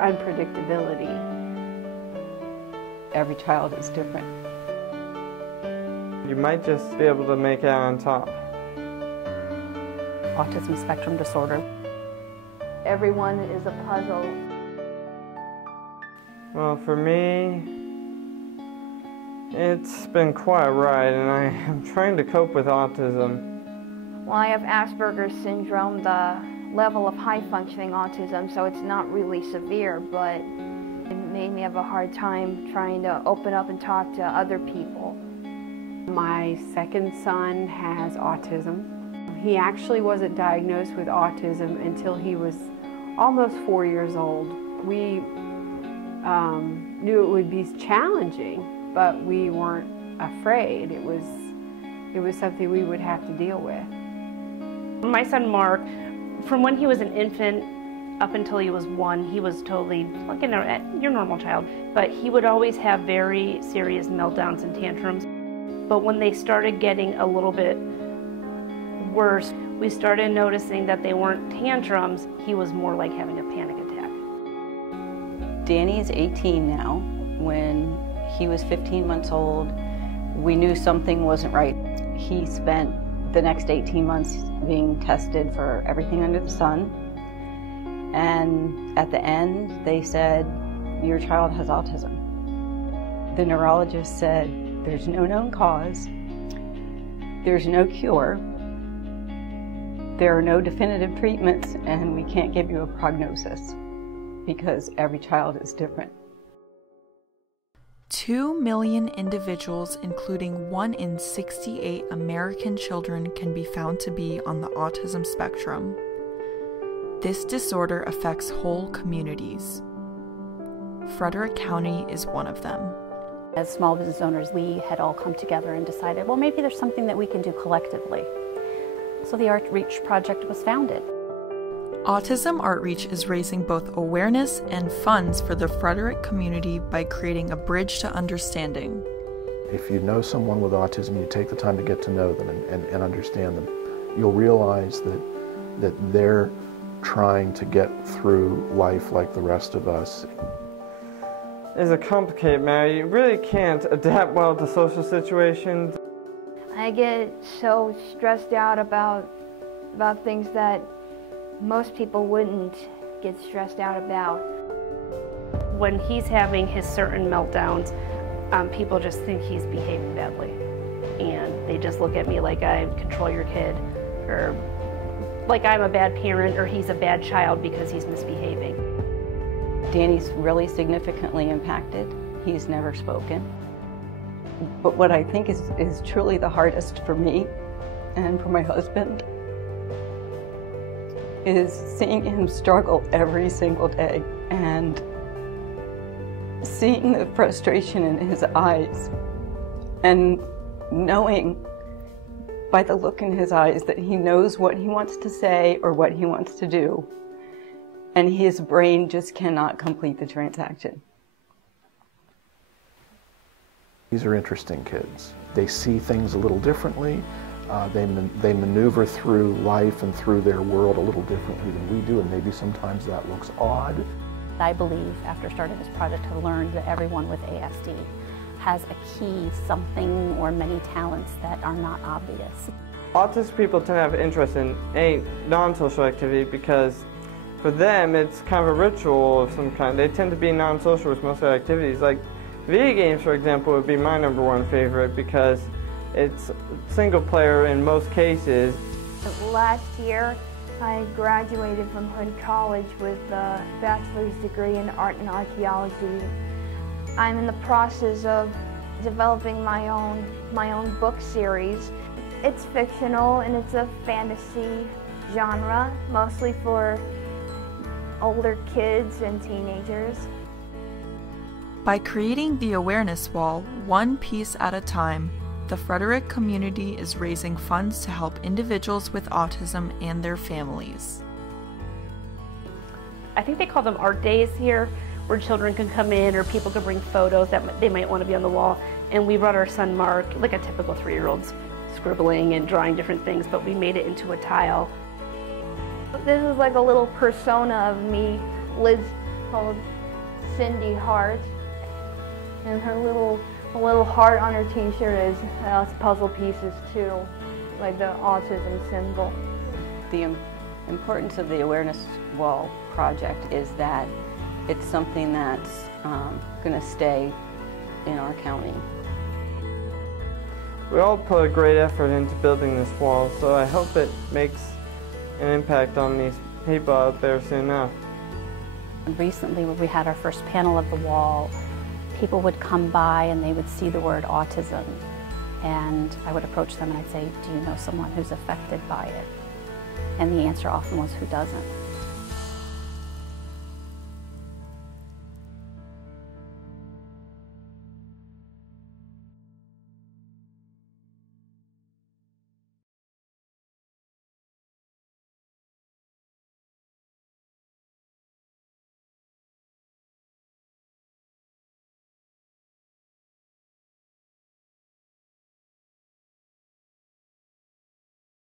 unpredictability. Every child is different. You might just be able to make it on top. Autism spectrum disorder. Everyone is a puzzle. Well, for me, it's been quite a ride, and I am trying to cope with autism. Well, I have Asperger's syndrome, the level of high-functioning autism, so it's not really severe, but it made me have a hard time trying to open up and talk to other people. My second son has autism. He actually wasn't diagnosed with autism until he was almost 4 years old. We knew it would be challenging, but we weren't afraid. It was something we would have to deal with. My son Mark, from when he was an infant up until he was 1, he was totally like your normal child, but he would always have very serious meltdowns and tantrums. But when they started getting a little bit worse, we started noticing that they weren't tantrums, he was more like having a panic attack. Danny is 18 now. When he was 15 months old, we knew something wasn't right. He spent the next 18 months being tested for everything under the sun. And at the end, they said, your child has autism. The neurologist said, there's no known cause, there's no cure, there are no definitive treatments, and we can't give you a prognosis because every child is different. 2 million individuals, including 1 in 68 American children, can be found to be on the autism spectrum. This disorder affects whole communities. Frederick County is one of them. As small business owners, we had all come together and decided, well, maybe there's something that we can do collectively. So the Artreach project was founded. Autism Artreach is raising both awareness and funds for the Frederick community by creating a bridge to understanding. If you know someone with autism, you take the time to get to know them and understand them, you'll realize that they're trying to get through life like the rest of us. It's a complicated matter. You really can't adapt well to social situations. I get so stressed out about things that most people wouldn't get stressed out about. When he's having his certain meltdowns, people just think he's behaving badly. And they just look at me like I control your kid, or like I'm a bad parent, or he's a bad child because he's misbehaving. Danny's really significantly impacted. He's never spoken. But what I think is truly the hardest for me and for my husband is seeing him struggle every single day and seeing the frustration in his eyes and knowing by the look in his eyes that he knows what he wants to say or what he wants to do, and his brain just cannot complete the transaction. These are interesting kids. They see things a little differently. They maneuver through life and through their world a little differently than we do, and maybe sometimes that looks odd. I believe, after starting this project, to learn that everyone with ASD has a key, something, or many talents that are not obvious. Autistic people tend to have interest in any non-social activity because for them it's kind of a ritual of some kind. They tend to be non-social with most of their activities. Like video games, for example, would be my #1 favorite because it's single player in most cases. Last year, I graduated from Hood College with a bachelor's degree in art and archaeology. I'm in the process of developing my own book series. It's fictional and it's a fantasy genre, mostly for older kids and teenagers. By creating the awareness wall, one piece at a time, the Frederick community is raising funds to help individuals with autism and their families. I think they call them art days here, where children can come in or people can bring photos that they might want to be on the wall. And we brought our son Mark, like a typical 3-year-old's, scribbling and drawing different things, but we made it into a tile. This is like a little persona of me, Liz called Cindy Heart, and her little heart on her t-shirt has puzzle pieces too, like the autism symbol. The importance of the Awareness Wall project is that it's something that's going to stay in our county. We all put a great effort into building this wall, so I hope it makes an impact on these people out there soon enough. Recently, when we had our first panel of the wall, people would come by and they would see the word autism, and I would approach them and I'd say, do you know someone who's affected by it? And the answer often was, who doesn't?